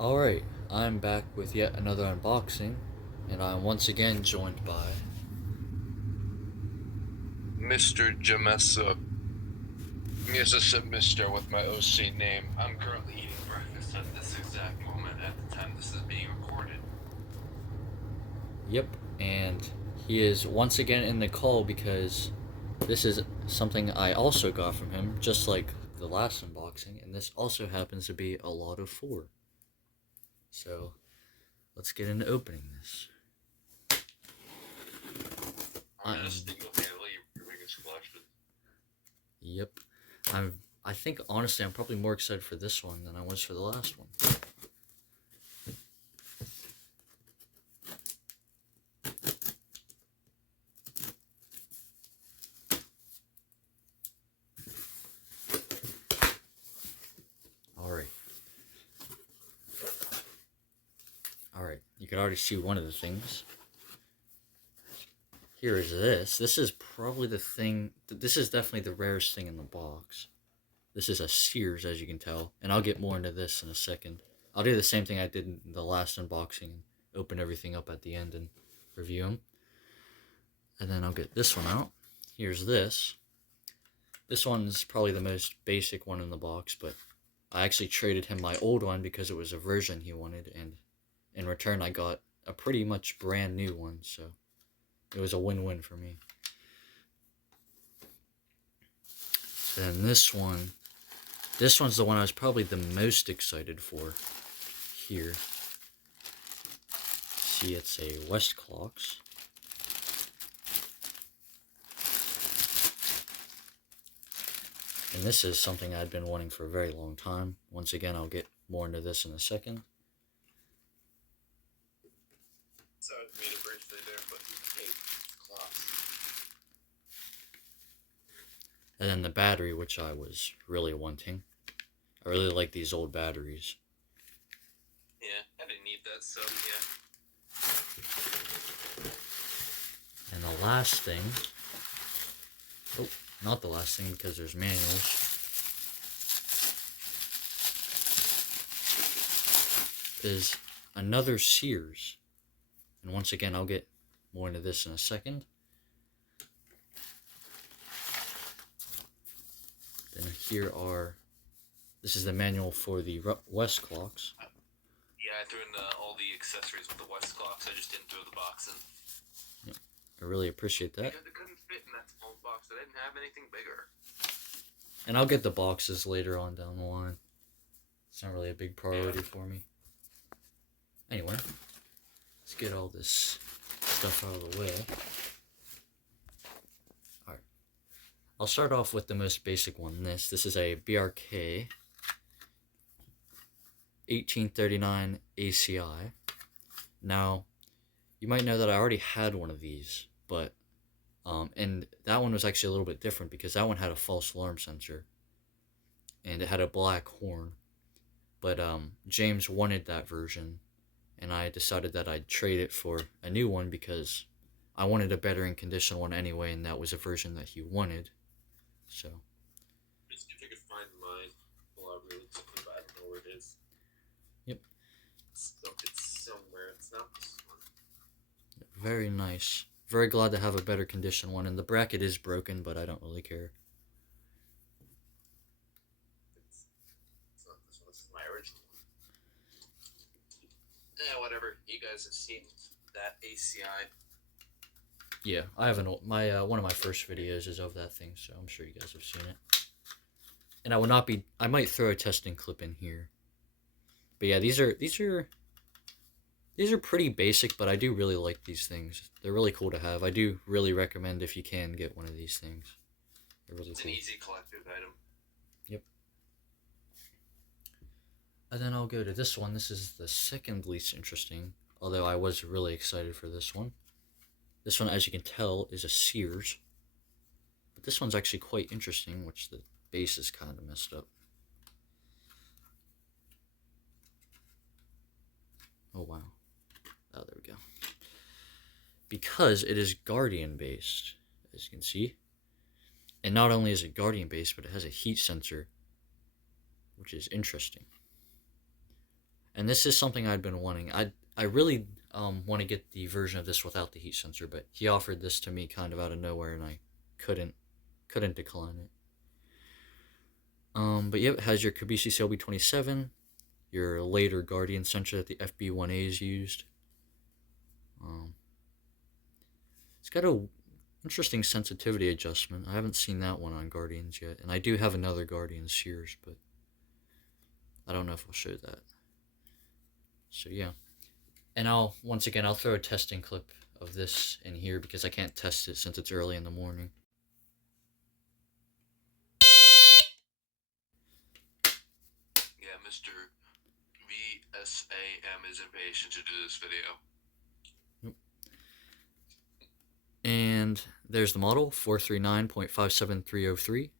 Alright, I'm back with yet another unboxing, and I'm once again joined by... Mr. Jamesa. Yes, I said Mr. with my OC name. I'm currently eating breakfast at this exact moment at the time this is being recorded. Yep, and he is once again in the call because this is something I also got from him, just like the last unboxing, and this also happens to be a lot of 4. So, let's get into opening this. I mean, this single-handedly your biggest collection. Yep. I think, honestly, I'm probably more excited for this one than I was for the last one. Alright. Alright, you can already see one of the things. Here is this. This is probably the thing. This is definitely the rarest thing in the box. This is a Sears, as you can tell. And I'll get more into this in a second. I'll do the same thing I did in the last unboxing. Open everything up at the end and review them. And then I'll get this one out. Here's this. This one's probably the most basic one in the box, but I actually traded him my old one because it was a version he wanted. And in return, I got a pretty much brand new one, so it was a win-win for me. Then this one's the one I was probably the most excited for here. See, it's a Westclox. And this is something I'd been wanting for a very long time. Once again, I'll get more into this in a second. Sorry for me to briefly there, but hey, class. And then the battery, which I was really wanting. I really like these old batteries. Yeah, I didn't need that, so yeah. And the last thing... Oh, not the last thing because there's manuals. Is another Sears. And once again, I'll get more into this in a second. Then here are... This is the manual for the Westclox. Yeah, I threw in all the accessories with the Westclox. I just didn't throw the box in. Yep, I really appreciate that. Because it couldn't fit in that small box. I didn't have anything bigger. And I'll get the boxes later on down the line. It's not really a big priority for me. Anyway, let's get all this stuff out of the way. Alright. I'll start off with the most basic one. This is a BRK 1839 ACI. Now, you might know that I already had one of these, but and that one was actually a little bit different because that one had a false alarm sensor and it had a black horn. But James wanted that version, and I decided that I'd trade it for a new one because I wanted a better in condition one anyway, and that was a version that he wanted. So. If I could find mine, well, I really quickly, but I don't know where it is. Yep. So it's somewhere. It's not this one. Very nice. Very glad to have a better condition one, and the bracket is broken, but I don't really care. It's not this one. This is my original one. Yeah, whatever. You guys have seen that ACI. Yeah, I have one of my first videos is of that thing, so I'm sure you guys have seen it. And I might throw a testing clip in here. But yeah, these are pretty basic, but I do really like these things. They're really cool to have. I do really recommend if you can get one of these things. They're really It's cool. an easy collector's item. Yep. And then I'll go to this one. This is the second least interesting, although I was really excited for this one. This one, as you can tell, is a Sears. But this one's actually quite interesting, which the base is kind of messed up. Oh, wow. Oh, there we go. Because it is Guardian based, as you can see. And not only is it Guardian based, but it has a heat sensor, which is interesting. And this is something I'd been wanting. I really want to get the version of this without the heat sensor, but he offered this to me kind of out of nowhere, and I couldn't couldn't decline it. But yep, it has your Kabishi CLB 27, your later Guardian sensor that the FB1As used. Um, it's got a interesting sensitivity adjustment. I haven't seen that one on Guardians yet, and I do have another Guardian Sears, but I don't know if I'll show that. So yeah, and I'll throw a testing clip of this in here because I can't test it since it's early in the morning. Yeah, Mr. VSAM is impatient to do this video. And there's the model 439.57303,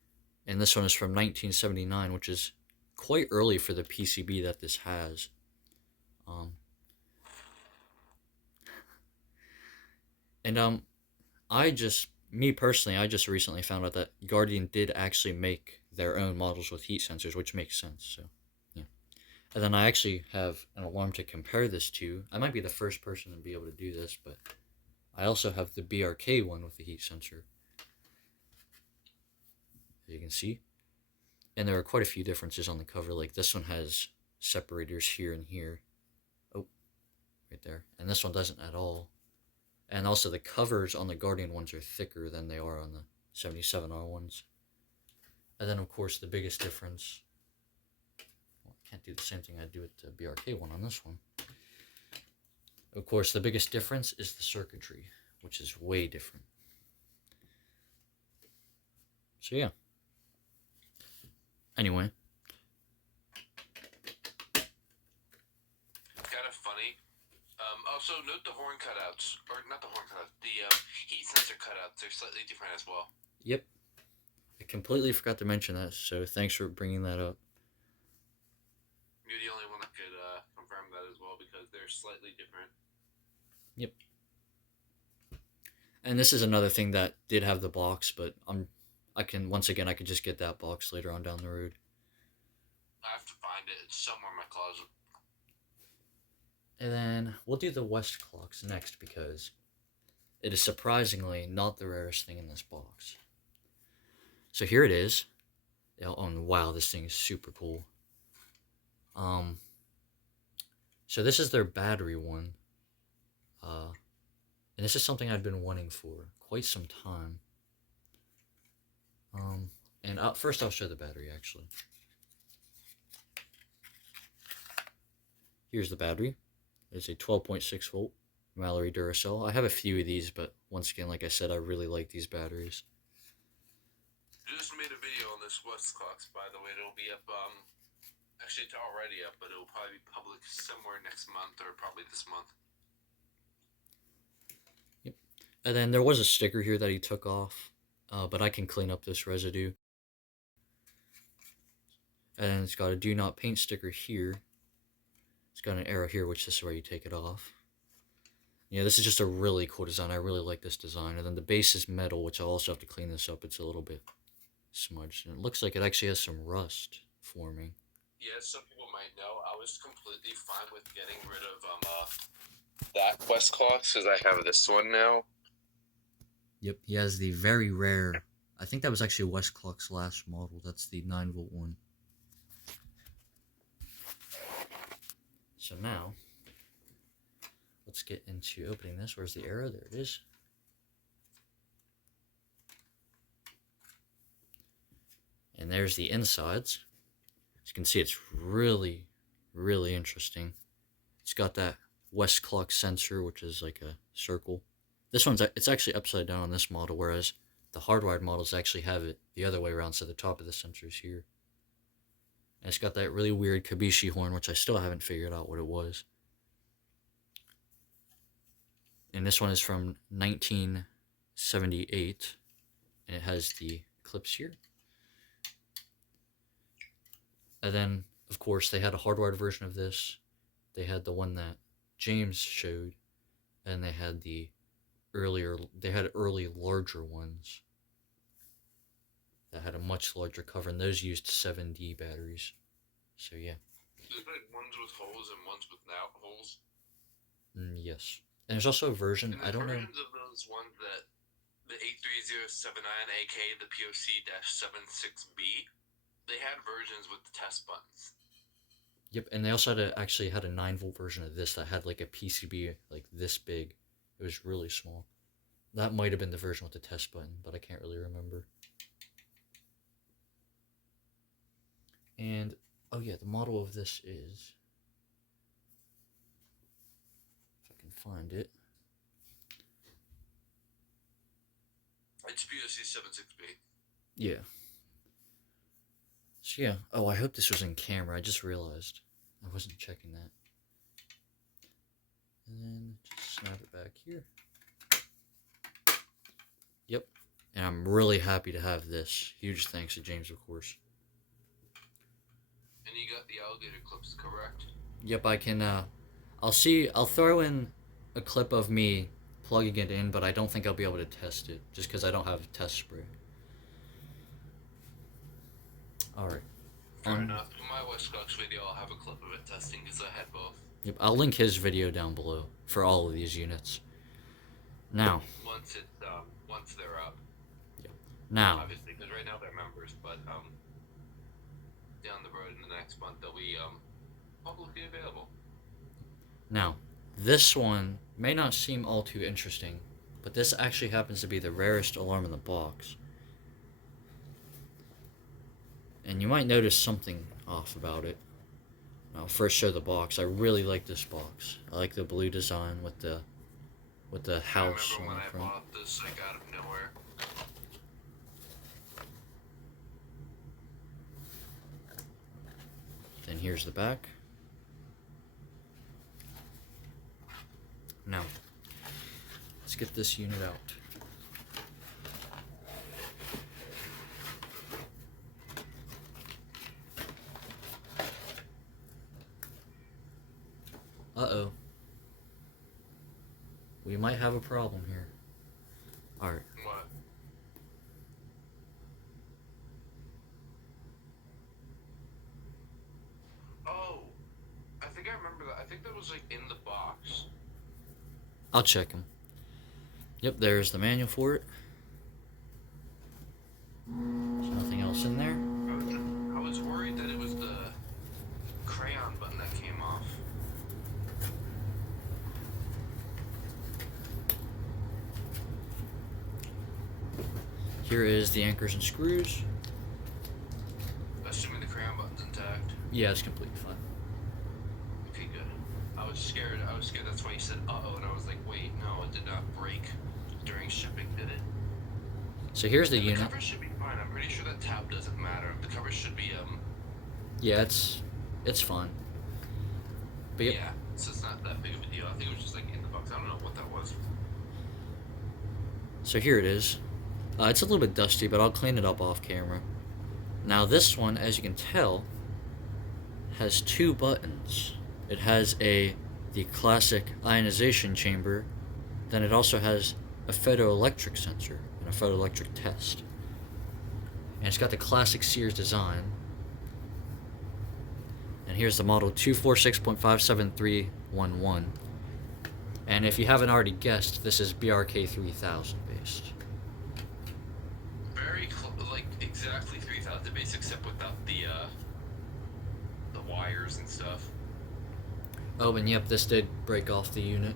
and this one is from 1979, which is quite early for the PCB that this has. And me personally, I just recently found out that Guardian did actually make their own models with heat sensors, which makes sense. So, yeah. And then I actually have an alarm to compare this to. I might be the first person to be able to do this, but I also have the BRK one with the heat sensor, as you can see. And there are quite a few differences on the cover. Like this one has separators here and here. Oh, right there. And this one doesn't at all. And also the covers on the Guardian ones are thicker than they are on the 77R ones. And then of course the biggest difference, well, I can't do the same thing I do with the BRK one on this one. Of course the biggest difference is the circuitry, which is way different. So yeah. Anyway. Kind of funny. Also, note the horn cutouts, or not the horn cutouts, the heat sensor cutouts. They're slightly different as well. Yep. I completely forgot to mention that, so thanks for bringing that up. You're the only one that could confirm that as well because they're slightly different. Yep. And this is another thing that did have the box, but I can just get that box later on down the road. I have to find it. It's somewhere in my closet. And then we'll do the Westclox next because it is surprisingly not the rarest thing in this box. So here it is. Oh, wow, this thing is super cool. So this is their battery one. And this is something I've been wanting for quite some time. And first I'll show the battery actually. Here's the battery. It's a 12.6 volt Mallory Duracell. I have a few of these, but once again, like I said, I really like these batteries. Just made a video on this Westclox, by the way. It'll be up, actually it's already up, but it'll probably be public somewhere next month or probably this month. Yep. And then there was a sticker here that he took off, but I can clean up this residue. And it's got a do not paint sticker here. It's got an arrow here, which is where you take it off. Yeah, this is just a really cool design. I really like this design. And then the base is metal, which I'll also have to clean this up. It's a little bit smudged. And it looks like it actually has some rust forming. Yeah, some people might know, I was completely fine with getting rid of that Westclox because I have this one now. Yep, he has the very rare, I think that was actually Westclox's last model. That's the 9-volt one. So now, let's get into opening this. Where's the arrow? There it is. And there's the insides. As you can see, it's really, really interesting. It's got that Westclox sensor, which is like a circle. This one's, it's actually upside down on this model, whereas the hardwired models actually have it the other way around, so the top of the sensor is here. And it's got that really weird Kabishi horn, which I still haven't figured out what it was. And this one is from 1978, and it has the clips here. And then, of course, they had a hardwired version of this. They had the one that James showed, and they had the early larger ones that had a much larger cover, and those used 7D batteries. So yeah. There's like ones with holes holes and ones without holes. Yes. And there's also a version, And the I don't know. versions of those ones that the 83079, aka the POC-76B, they had versions with the test buttons. Yep, and they also actually had a 9-volt version of this that had like a PCB like this big. It was really small. That might have been the version with the test button, but I can't really remember. And, oh yeah, the model of this is, if I can find it. It's POC-76B. Yeah. So yeah, oh, I hope this was in camera. I just realized I wasn't checking that. And then just snap it back here. Yep. And I'm really happy to have this. Huge thanks to James, of course. And you got the alligator clips, correct? Yep, I can, I'll throw in a clip of me plugging it in, but I don't think I'll be able to test it, just because I don't have a test spray. Alright. Fair enough. In my Westclox video, I'll have a clip of it testing, because I had both. Yep, I'll link his video down below for all of these units. Now. Once they're up. Yep. Now. Obviously, because right now they're members, but down the road in the next month they'll be publicly available. Now, this one may not seem all too interesting, but this actually happens to be the rarest alarm in the box. And you might notice something off about it. I'll first show the box. I really like this box. I like the blue design with the house I remember on when the I front. bought this like out of nowhere. Then here's the back. Now, let's get this unit out. Uh-oh. We might have a problem here. Alright. What? Oh, I think I remember that. I think that was like in the box. I'll check them. Yep, there's the manual for it. There's nothing else in there. I was worried that it was the crayon button that came off. Here is the anchors and screws. Assuming the crayon button's intact. Yeah, it's completely fine. Okay, good. I was scared. That's why you said uh-oh, and I was like, wait, no, it did not break during shipping, did it? So here's the And unit. The cover should be fine. I'm pretty sure that tab doesn't matter. The cover should be Yeah, it's fine. But yep. Yeah, so it's not that big of a deal. I think it was just like in the box. I don't know what that was. So here it is. It's a little bit dusty, but I'll clean it up off camera. Now this one, as you can tell, has 2 buttons. It has the classic ionization chamber, then it also has a photoelectric sensor and a photoelectric test. And it's got the classic Sears design. And here's the model 246.57311. And if you haven't already guessed, this is BRK 3000 based. Like exactly 3000 base, except without the wires and stuff. Oh, and yep, this did break off the unit.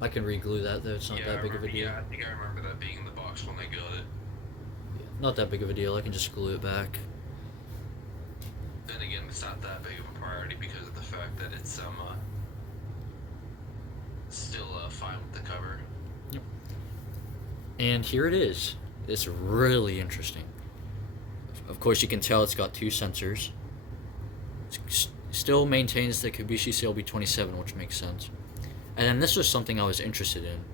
I can re-glue that though, it's not that big of a deal. Yeah, I think I remember that being in the box when I got it. Yeah, not that big of a deal, I can just glue it back. Then again, it's not that big of a priority because of the fact that it's still fine with the cover. Yep. And here it is. It's really interesting. Of course, you can tell it's got 2 sensors. Still maintains the Kabishi CLB27, which makes sense. And then this was something I was interested in.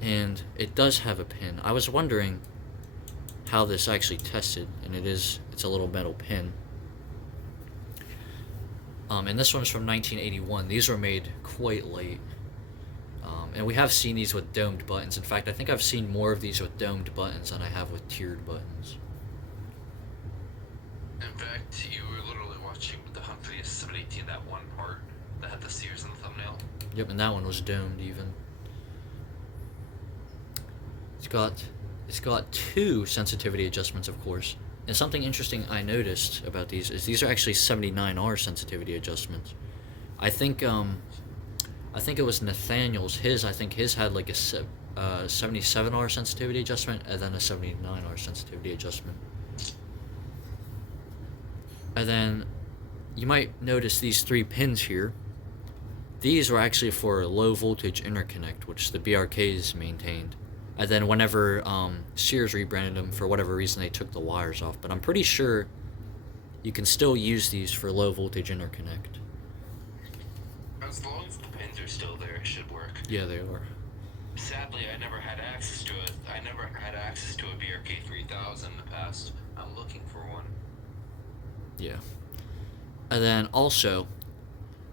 And it does have a pin. I was wondering how this actually tested, and it's a little metal pin. And this one's from 1981. These were made quite late. And we have seen these with domed buttons. In fact, I think I've seen more of these with domed buttons than I have with tiered buttons. In fact, you were literally watching the Hunt for the S70. 2018, that one part that had the Sears in the thumbnail. Yep, and that one was domed even. It's got 2 sensitivity adjustments, of course. And something interesting I noticed about these is these are actually 79R sensitivity adjustments. I think it was Nathaniel's. I think his had like a 77R sensitivity adjustment and then a 79R sensitivity adjustment. And then you might notice these 3 pins here. These were actually for a low voltage interconnect, which the BRKs maintained. And then whenever Sears rebranded them, for whatever reason, they took the wires off. But I'm pretty sure you can still use these for low voltage interconnect. As long as the pins are still there, it should work. Yeah, they are. Sadly, I never had access to it. I never had access to a BRK 3000 in the past. I'm looking for one. Yeah. And then also,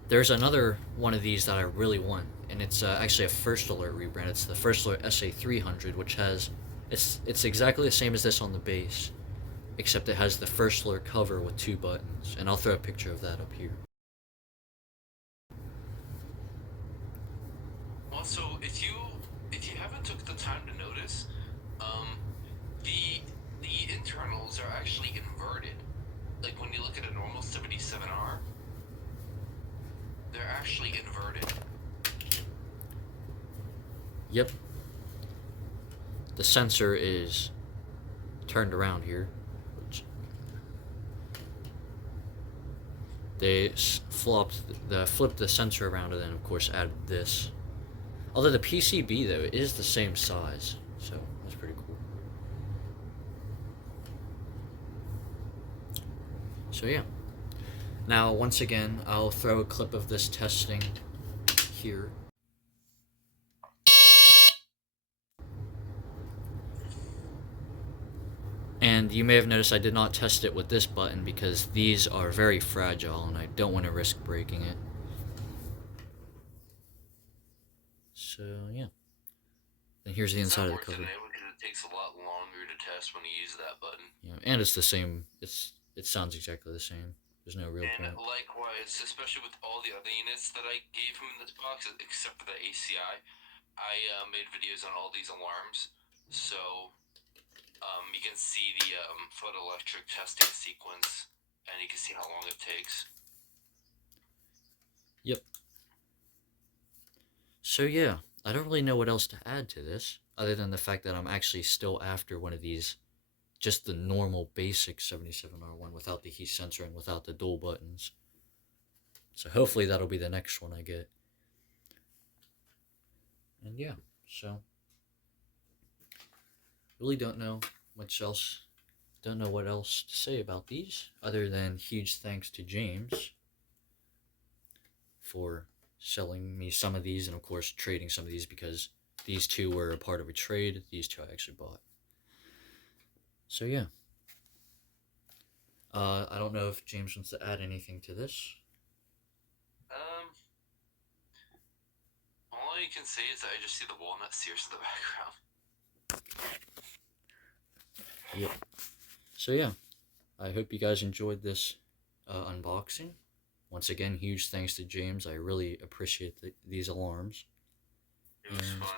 there's another one of these that I really want, and it's actually a First Alert rebrand. It's the First Alert SA300, which has it's exactly the same as this on the base, except it has the First Alert cover with 2 buttons, and I'll throw a picture of that up here. Also, if you haven't took the time to notice, the internals are actually inverted. Like when you look at a normal 77R, they're actually inverted. Yep. The sensor is turned around here. They flipped the sensor around and then of course added this. Although the PCB though is the same size, so that's pretty cool. So yeah. Now once again, I'll throw a clip of this testing here. And you may have noticed I did not test it with this button because these are very fragile and I don't want to risk breaking it. So yeah. And here's the inside of the cover. It takes a lot longer to test when you use that button. Yeah, and it's the same. It sounds exactly the same. There's no real point. And likewise, especially with all the other units that I gave him in this box, except for the ACI, I made videos on all these alarms, so you can see the photoelectric testing sequence, and you can see how long it takes. Yep. So yeah, I don't really know what else to add to this, other than the fact that I'm actually still after one of these, just the normal basic 77R one without the heat sensor and without the dual buttons. So hopefully that'll be the next one I get. And yeah, so really don't know much else. Don't know what else to say about these, other than huge thanks to James for selling me some of these, and of course trading some of these, because these 2 were a part of a trade. These 2 I actually bought. So yeah. I don't know if James wants to add anything to this. All you can say is that I just see the walnut Sears in the background. Yep. So yeah, I hope you guys enjoyed this unboxing. Once again, huge thanks to James. I really appreciate these alarms. It was fun.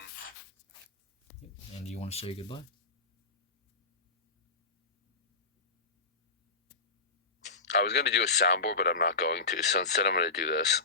And you want to say goodbye? I was going to do a soundboard, but I'm not going to, so instead I'm going to do this.